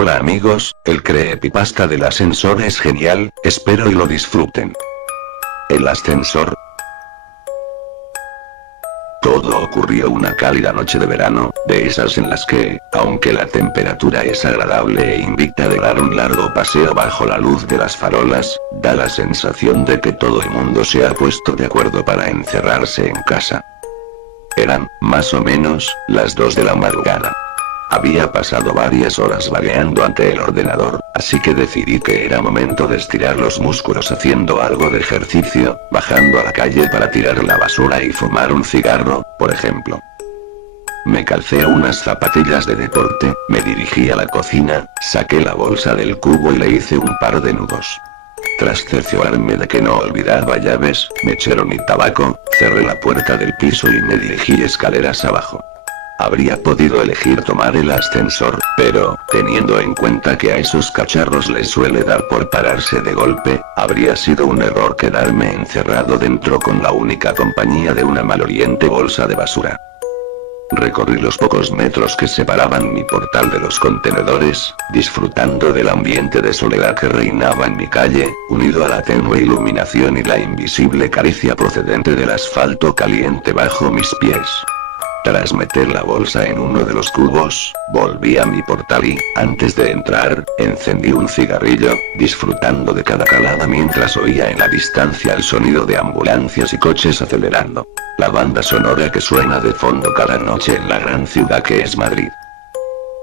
Hola amigos, el creepypasta del ascensor es genial, espero y lo disfruten. El ascensor. Todo ocurrió una cálida noche de verano, de esas en las que, aunque la temperatura es agradable e invita a dar un largo paseo bajo la luz de las farolas, da la sensación de que todo el mundo se ha puesto de acuerdo para encerrarse en casa. Eran, más o menos, las 2 de la madrugada. Había pasado varias horas vagueando ante el ordenador, así que decidí que era momento de estirar los músculos haciendo algo de ejercicio, bajando a la calle para tirar la basura y fumar un cigarro, por ejemplo. Me calcé unas zapatillas de deporte, me dirigí a la cocina, saqué la bolsa del cubo y le hice un par de nudos. Tras cerciorarme de que no olvidaba llaves, mechero ni tabaco, cerré la puerta del piso y me dirigí escaleras abajo. Habría podido elegir tomar el ascensor, pero, teniendo en cuenta que a esos cacharros les suele dar por pararse de golpe, habría sido un error quedarme encerrado dentro con la única compañía de una maloliente bolsa de basura. Recorrí los pocos metros que separaban mi portal de los contenedores, disfrutando del ambiente de soledad que reinaba en mi calle, unido a la tenue iluminación y la invisible caricia procedente del asfalto caliente bajo mis pies. Tras meter la bolsa en uno de los cubos, volví a mi portal y, antes de entrar, encendí un cigarrillo, disfrutando de cada calada mientras oía en la distancia el sonido de ambulancias y coches acelerando. La banda sonora que suena de fondo cada noche en la gran ciudad que es Madrid.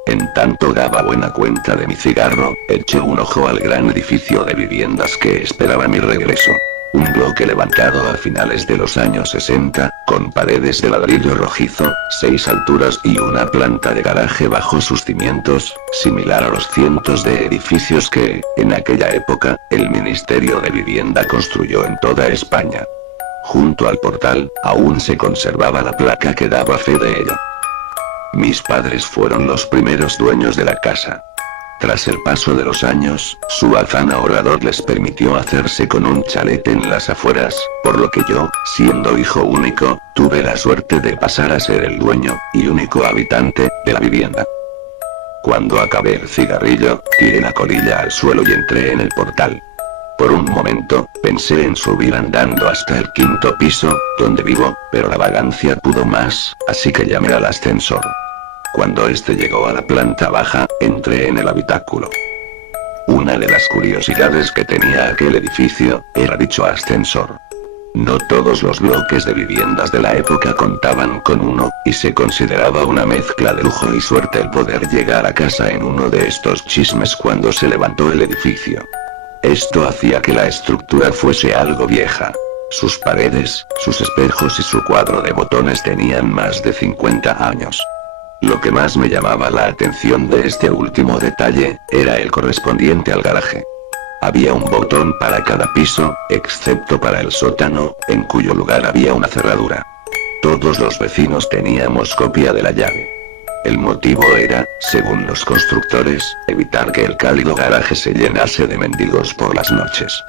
En tanto daba buena cuenta de mi cigarro, eché un ojo al gran edificio de viviendas que esperaba mi regreso. Un bloque levantado a finales de los años 60, con paredes de ladrillo rojizo, 6 alturas y una planta de garaje bajo sus cimientos, similar a los cientos de edificios que, en aquella época, el Ministerio de Vivienda construyó en toda España. Junto al portal, aún se conservaba la placa que daba fe de ello. Mis padres fueron los primeros dueños de la casa. Tras el paso de los años, su afán ahorrador les permitió hacerse con un chalet en las afueras, por lo que yo, siendo hijo único, tuve la suerte de pasar a ser el dueño, y único habitante, de la vivienda. Cuando acabé el cigarrillo, tiré la colilla al suelo y entré en el portal. Por un momento, pensé en subir andando hasta el 5.º piso, donde vivo, pero la vagancia pudo más, así que llamé al ascensor. Cuando este llegó a la planta baja, entré en el habitáculo. Una de las curiosidades que tenía aquel edificio, era dicho ascensor. No todos los bloques de viviendas de la época contaban con uno, y se consideraba una mezcla de lujo y suerte el poder llegar a casa en uno de estos chismes cuando se levantó el edificio. Esto hacía que la estructura fuese algo vieja. Sus paredes, sus espejos y su cuadro de botones tenían más de 50 años. Lo que más me llamaba la atención de este último detalle, era el correspondiente al garaje. Había un botón para cada piso, excepto para el sótano, en cuyo lugar había una cerradura. Todos los vecinos teníamos copia de la llave. El motivo era, según los constructores, evitar que el cálido garaje se llenase de mendigos por las noches.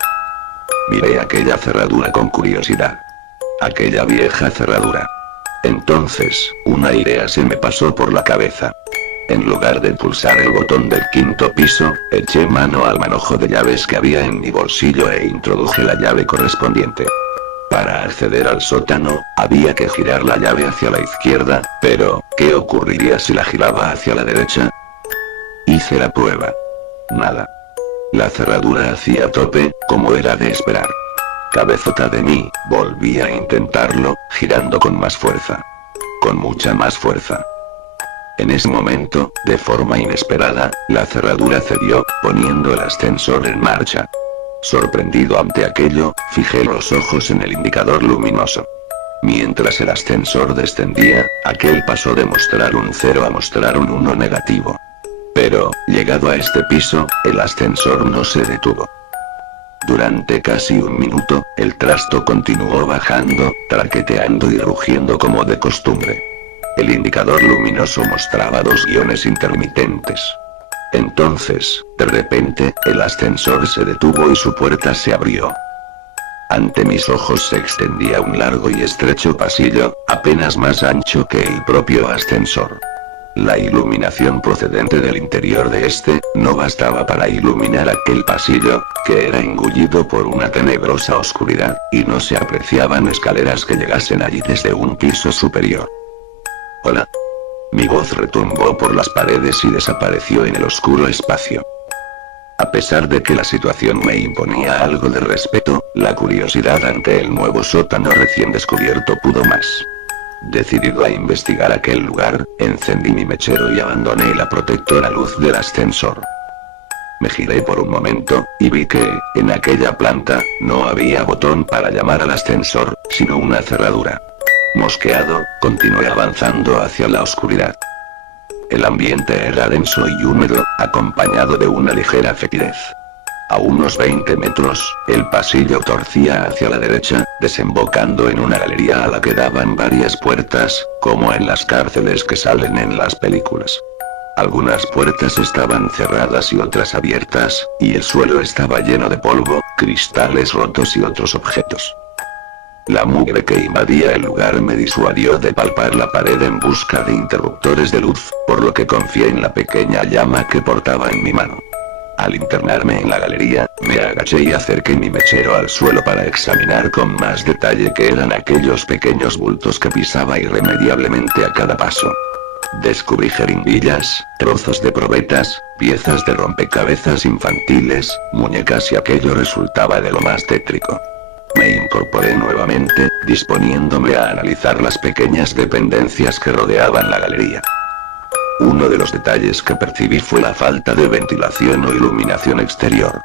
Miré aquella cerradura con curiosidad. Aquella vieja cerradura. Entonces, una idea se me pasó por la cabeza. En lugar de pulsar el botón del 5.º piso, eché mano al manojo de llaves que había en mi bolsillo e introduje la llave correspondiente. Para acceder al sótano, había que girar la llave hacia la izquierda, pero, ¿qué ocurriría si la giraba hacia la derecha? Hice la prueba. Nada. La cerradura hacía tope, como era de esperar. Cabezota de mí, volví a intentarlo, girando con más fuerza. Con mucha más fuerza. En ese momento, de forma inesperada, la cerradura cedió, poniendo el ascensor en marcha. Sorprendido ante aquello, fijé los ojos en el indicador luminoso. Mientras el ascensor descendía, aquel pasó de mostrar un 0 a mostrar un 1 negativo. Pero, llegado a este piso, el ascensor no se detuvo. Durante casi un minuto, el trasto continuó bajando, traqueteando y rugiendo como de costumbre. El indicador luminoso mostraba 2 guiones intermitentes. Entonces, de repente, el ascensor se detuvo y su puerta se abrió. Ante mis ojos se extendía un largo y estrecho pasillo, apenas más ancho que el propio ascensor. La iluminación procedente del interior de este, no bastaba para iluminar aquel pasillo, que era engullido por una tenebrosa oscuridad, y no se apreciaban escaleras que llegasen allí desde un piso superior. Hola. Mi voz retumbó por las paredes y desapareció en el oscuro espacio. A pesar de que la situación me imponía algo de respeto, la curiosidad ante el nuevo sótano recién descubierto pudo más. Decidido a investigar aquel lugar, encendí mi mechero y abandoné la protectora luz del ascensor. Me giré por un momento, y vi que, en aquella planta, no había botón para llamar al ascensor, sino una cerradura. Mosqueado, continué avanzando hacia la oscuridad. El ambiente era denso y húmedo, acompañado de una ligera fetidez. A unos 20 metros, el pasillo torcía hacia la derecha, desembocando en una galería a la que daban varias puertas, como en las cárceles que salen en las películas. Algunas puertas estaban cerradas y otras abiertas, y el suelo estaba lleno de polvo, cristales rotos y otros objetos. La mugre que invadía el lugar me disuadió de palpar la pared en busca de interruptores de luz, por lo que confié en la pequeña llama que portaba en mi mano. Al internarme en la galería, me agaché y acerqué mi mechero al suelo para examinar con más detalle qué eran aquellos pequeños bultos que pisaba irremediablemente a cada paso. Descubrí jeringuillas, trozos de probetas, piezas de rompecabezas infantiles, muñecas y aquello resultaba de lo más tétrico. Me incorporé nuevamente, disponiéndome a analizar las pequeñas dependencias que rodeaban la galería. Uno de los detalles que percibí fue la falta de ventilación o iluminación exterior.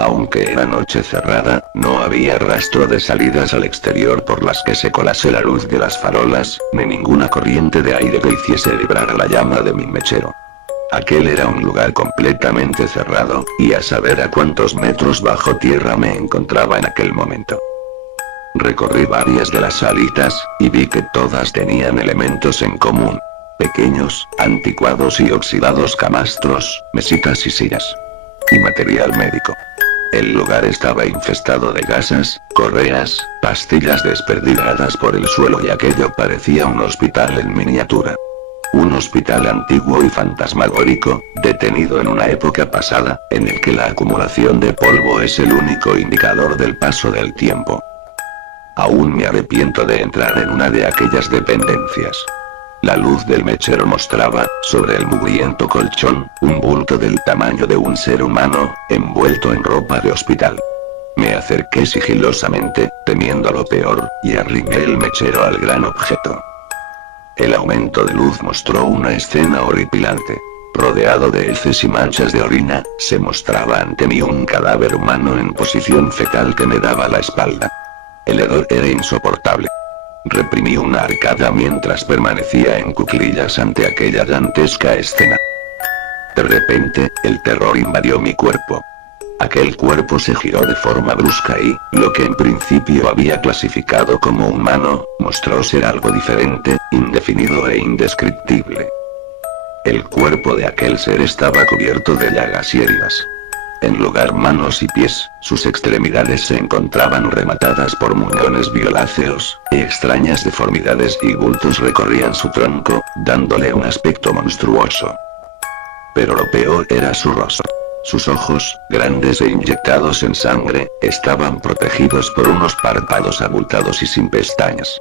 Aunque era noche cerrada, no había rastro de salidas al exterior por las que se colase la luz de las farolas, ni ninguna corriente de aire que hiciese vibrar la llama de mi mechero. Aquel era un lugar completamente cerrado, y a saber a cuántos metros bajo tierra me encontraba en aquel momento. Recorrí varias de las salitas, y vi que todas tenían elementos en común. Pequeños, anticuados y oxidados camastros, mesitas y sillas. Y material médico. El lugar estaba infestado de gasas, correas, pastillas desperdigadas por el suelo y aquello parecía un hospital en miniatura. Un hospital antiguo y fantasmagórico, detenido en una época pasada, en el que la acumulación de polvo es el único indicador del paso del tiempo. Aún me arrepiento de entrar en una de aquellas dependencias. La luz del mechero mostraba, sobre el mugriento colchón, un bulto del tamaño de un ser humano, envuelto en ropa de hospital. Me acerqué sigilosamente, temiendo lo peor, y arrimé el mechero al gran objeto. El aumento de luz mostró una escena horripilante. Rodeado de heces y manchas de orina, se mostraba ante mí un cadáver humano en posición fetal que me daba la espalda. El hedor era insoportable. Reprimí una arcada mientras permanecía en cuclillas ante aquella dantesca escena. De repente, el terror invadió mi cuerpo. Aquel cuerpo se giró de forma brusca y, lo que en principio había clasificado como humano, mostró ser algo diferente, indefinido e indescriptible. El cuerpo de aquel ser estaba cubierto de llagas y heridas. En lugar manos y pies, sus extremidades se encontraban rematadas por muñones violáceos, y extrañas deformidades y bultos recorrían su tronco, dándole un aspecto monstruoso. Pero lo peor era su rostro. Sus ojos, grandes e inyectados en sangre, estaban protegidos por unos párpados abultados y sin pestañas.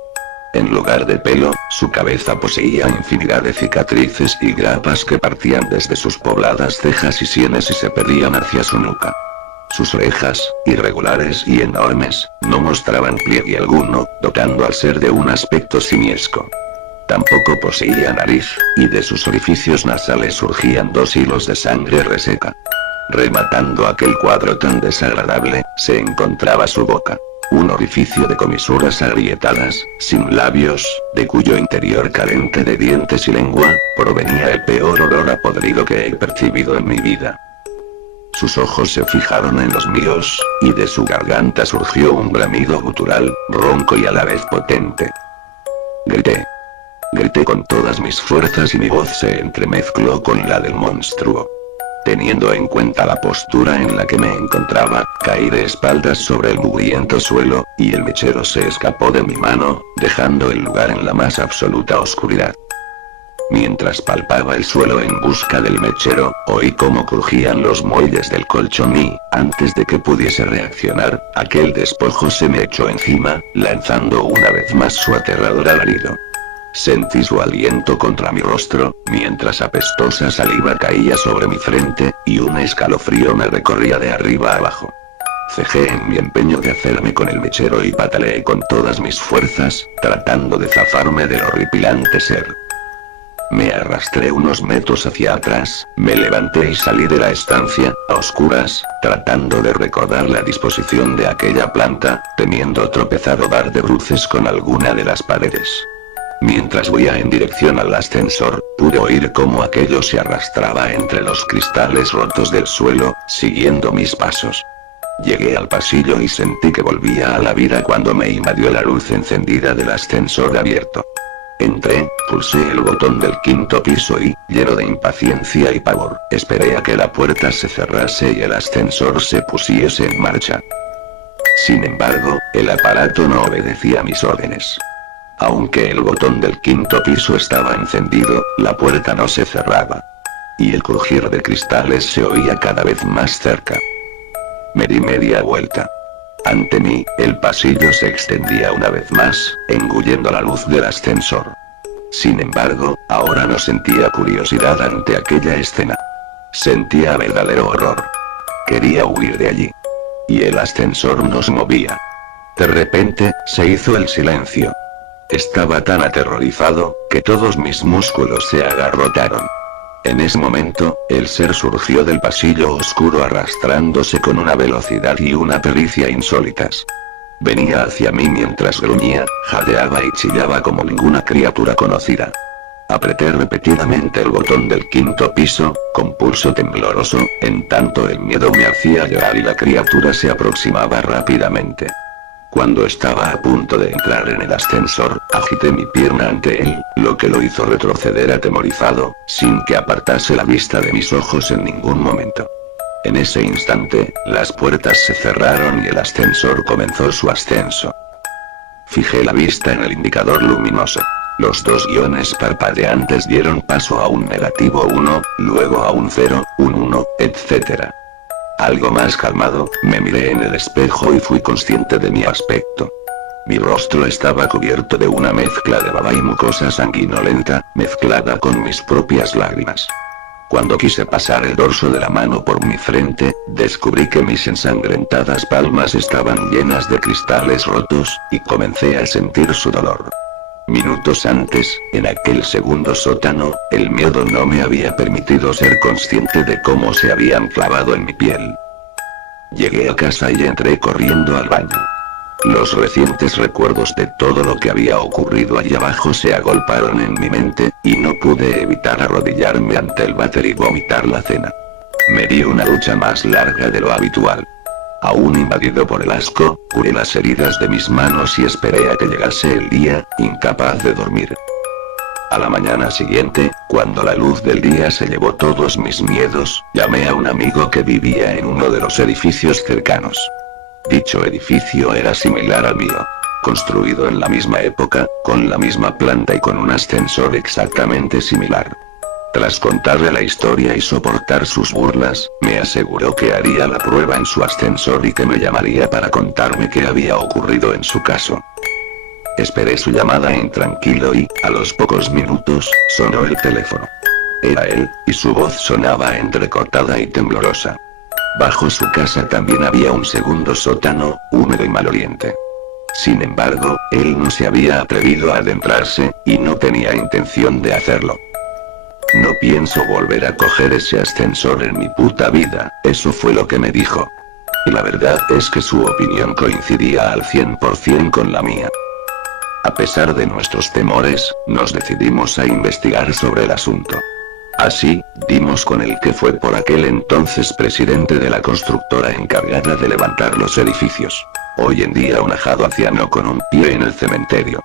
En lugar de pelo, su cabeza poseía infinidad de cicatrices y grapas que partían desde sus pobladas cejas y sienes y se perdían hacia su nuca. Sus orejas, irregulares y enormes, no mostraban pliegue alguno, dotando al ser de un aspecto simiesco. Tampoco poseía nariz, y de sus orificios nasales surgían 2 hilos de sangre reseca. Rematando aquel cuadro tan desagradable, se encontraba su boca. Un orificio de comisuras agrietadas, sin labios, de cuyo interior carente de dientes y lengua, provenía el peor olor a podrido que he percibido en mi vida. Sus ojos se fijaron en los míos, y de su garganta surgió un bramido gutural, ronco y a la vez potente. Grité. Grité con todas mis fuerzas y mi voz se entremezcló con la del monstruo. Teniendo en cuenta la postura en la que me encontraba, caí de espaldas sobre el mugriento suelo, y el mechero se escapó de mi mano, dejando el lugar en la más absoluta oscuridad. Mientras palpaba el suelo en busca del mechero, oí cómo crujían los muelles del colchón y, antes de que pudiese reaccionar, aquel despojo se me echó encima, lanzando una vez más su aterrador alarido. Sentí su aliento contra mi rostro, mientras apestosa saliva caía sobre mi frente, y un escalofrío me recorría de arriba a abajo. Cejé en mi empeño de hacerme con el mechero y pataleé con todas mis fuerzas, tratando de zafarme del horripilante ser. Me arrastré unos metros hacia atrás, me levanté y salí de la estancia, a oscuras, tratando de recordar la disposición de aquella planta, temiendo tropezar o dar de bruces con alguna de las paredes. Mientras huía en dirección al ascensor, pude oír cómo aquello se arrastraba entre los cristales rotos del suelo, siguiendo mis pasos. Llegué al pasillo y sentí que volvía a la vida cuando me invadió la luz encendida del ascensor abierto. Entré, pulsé el botón del 5.º piso y, lleno de impaciencia y pavor, esperé a que la puerta se cerrase y el ascensor se pusiese en marcha. Sin embargo, el aparato no obedecía mis órdenes. Aunque el botón del 5.º piso estaba encendido, la puerta no se cerraba. Y el crujir de cristales se oía cada vez más cerca. Me di media vuelta. Ante mí, el pasillo se extendía una vez más, engullendo la luz del ascensor. Sin embargo, ahora no sentía curiosidad ante aquella escena. Sentía verdadero horror. Quería huir de allí. Y el ascensor no se movía. De repente, se hizo el silencio. Estaba tan aterrorizado, que todos mis músculos se agarrotaron. En ese momento, el ser surgió del pasillo oscuro arrastrándose con una velocidad y una pericia insólitas. Venía hacia mí mientras gruñía, jadeaba y chillaba como ninguna criatura conocida. Apreté repetidamente el botón del 5.º piso, con pulso tembloroso, en tanto el miedo me hacía llorar y la criatura se aproximaba rápidamente. Cuando estaba a punto de entrar en el ascensor, agité mi pierna ante él, lo que lo hizo retroceder atemorizado, sin que apartase la vista de mis ojos en ningún momento. En ese instante, las puertas se cerraron y el ascensor comenzó su ascenso. Fijé la vista en el indicador luminoso. Los dos guiones parpadeantes dieron paso a un negativo 1, luego a un 0, un 1, etc. Algo más calmado, me miré en el espejo y fui consciente de mi aspecto. Mi rostro estaba cubierto de una mezcla de baba y mucosa sanguinolenta, mezclada con mis propias lágrimas. Cuando quise pasar el dorso de la mano por mi frente, descubrí que mis ensangrentadas palmas estaban llenas de cristales rotos, y comencé a sentir su dolor. Minutos antes, en aquel segundo sótano, el miedo no me había permitido ser consciente de cómo se habían clavado en mi piel. Llegué a casa y entré corriendo al baño. Los recientes recuerdos de todo lo que había ocurrido allí abajo se agolparon en mi mente, y no pude evitar arrodillarme ante el váter y vomitar la cena. Me di una ducha más larga de lo habitual. Aún invadido por el asco, curé las heridas de mis manos y esperé a que llegase el día, incapaz de dormir. A la mañana siguiente, cuando la luz del día se llevó todos mis miedos, llamé a un amigo que vivía en uno de los edificios cercanos. Dicho edificio era similar al mío. Construido en la misma época, con la misma planta y con un ascensor exactamente similar. Tras contarle la historia y soportar sus burlas, me aseguró que haría la prueba en su ascensor y que me llamaría para contarme qué había ocurrido en su caso. Esperé su llamada intranquilo y, a los pocos minutos, sonó el teléfono. Era él, y su voz sonaba entrecortada y temblorosa. Bajo su casa también había un segundo sótano, húmedo y maloliente. Sin embargo, él no se había atrevido a adentrarse, y no tenía intención de hacerlo. No pienso volver a coger ese ascensor en mi puta vida, eso fue lo que me dijo. Y la verdad es que su opinión coincidía al 100% con la mía. A pesar de nuestros temores, nos decidimos a investigar sobre el asunto. Así, dimos con el que fue por aquel entonces presidente de la constructora encargada de levantar los edificios. Hoy en día un ajado anciano con un pie en el cementerio.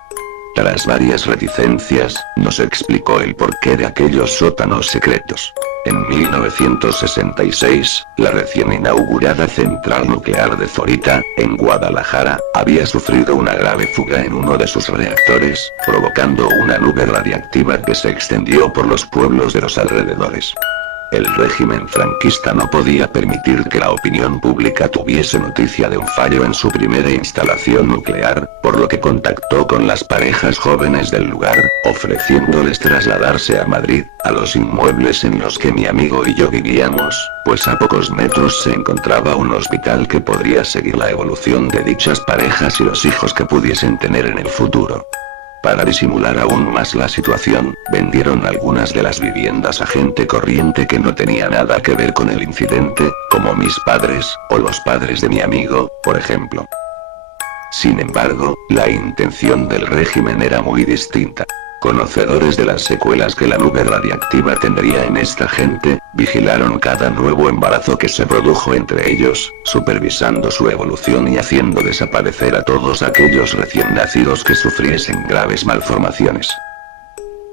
Tras varias reticencias, nos explicó el porqué de aquellos sótanos secretos. En 1966, la recién inaugurada central nuclear de Zorita, en Guadalajara, había sufrido una grave fuga en uno de sus reactores, provocando una nube radiactiva que se extendió por los pueblos de los alrededores. El régimen franquista no podía permitir que la opinión pública tuviese noticia de un fallo en su primera instalación nuclear, por lo que contactó con las parejas jóvenes del lugar, ofreciéndoles trasladarse a Madrid, a los inmuebles en los que mi amigo y yo vivíamos, pues a pocos metros se encontraba un hospital que podría seguir la evolución de dichas parejas y los hijos que pudiesen tener en el futuro. Para disimular aún más la situación, vendieron algunas de las viviendas a gente corriente que no tenía nada que ver con el incidente, como mis padres, o los padres de mi amigo, por ejemplo. Sin embargo, la intención del régimen era muy distinta. Conocedores de las secuelas que la nube radiactiva tendría en esta gente, vigilaron cada nuevo embarazo que se produjo entre ellos, supervisando su evolución y haciendo desaparecer a todos aquellos recién nacidos que sufriesen graves malformaciones.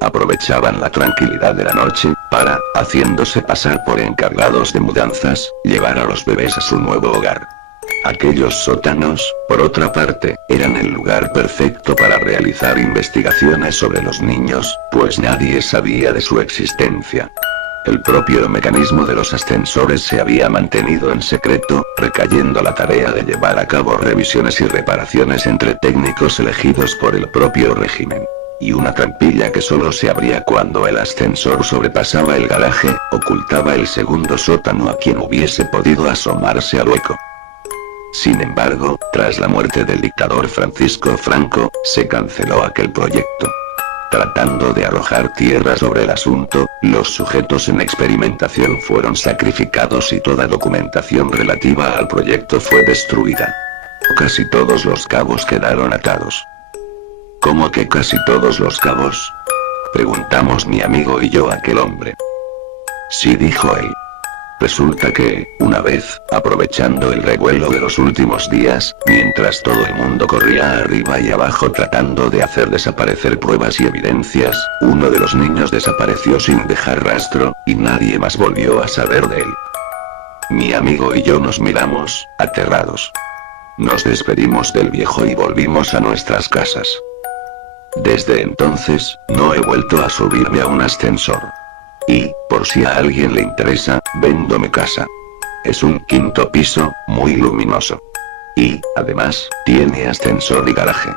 Aprovechaban la tranquilidad de la noche, para, haciéndose pasar por encargados de mudanzas, llevar a los bebés a su nuevo hogar. Aquellos sótanos, por otra parte, eran el lugar perfecto para realizar investigaciones sobre los niños, pues nadie sabía de su existencia. El propio mecanismo de los ascensores se había mantenido en secreto, recayendo la tarea de llevar a cabo revisiones y reparaciones entre técnicos elegidos por el propio régimen. Y una trampilla que solo se abría cuando el ascensor sobrepasaba el garaje, ocultaba el segundo sótano a quien hubiese podido asomarse al hueco. Sin embargo, tras la muerte del dictador Francisco Franco, se canceló aquel proyecto. Tratando de arrojar tierra sobre el asunto, los sujetos en experimentación fueron sacrificados y toda documentación relativa al proyecto fue destruida. Casi todos los cabos quedaron atados. ¿Cómo que casi todos los cabos? Preguntamos mi amigo y yo a aquel hombre. Sí, dijo él. Resulta que, una vez, aprovechando el revuelo de los últimos días, mientras todo el mundo corría arriba y abajo tratando de hacer desaparecer pruebas y evidencias, uno de los niños desapareció sin dejar rastro, y nadie más volvió a saber de él. Mi amigo y yo nos miramos, aterrados. Nos despedimos del viejo y volvimos a nuestras casas. Desde entonces, no he vuelto a subirme a un ascensor. Y, por si a alguien le interesa, vendo mi casa. Es un quinto piso, muy luminoso. Y, además, tiene ascensor y garaje.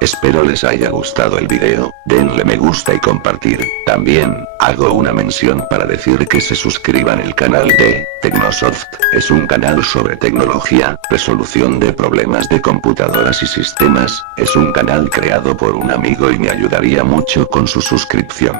Espero les haya gustado el video, denle me gusta y compartir. También, hago una mención para decir que se suscriban al canal de Tecnosoft. Es un canal sobre tecnología, resolución de problemas de computadoras y sistemas. Es un canal creado por un amigo y me ayudaría mucho con su suscripción.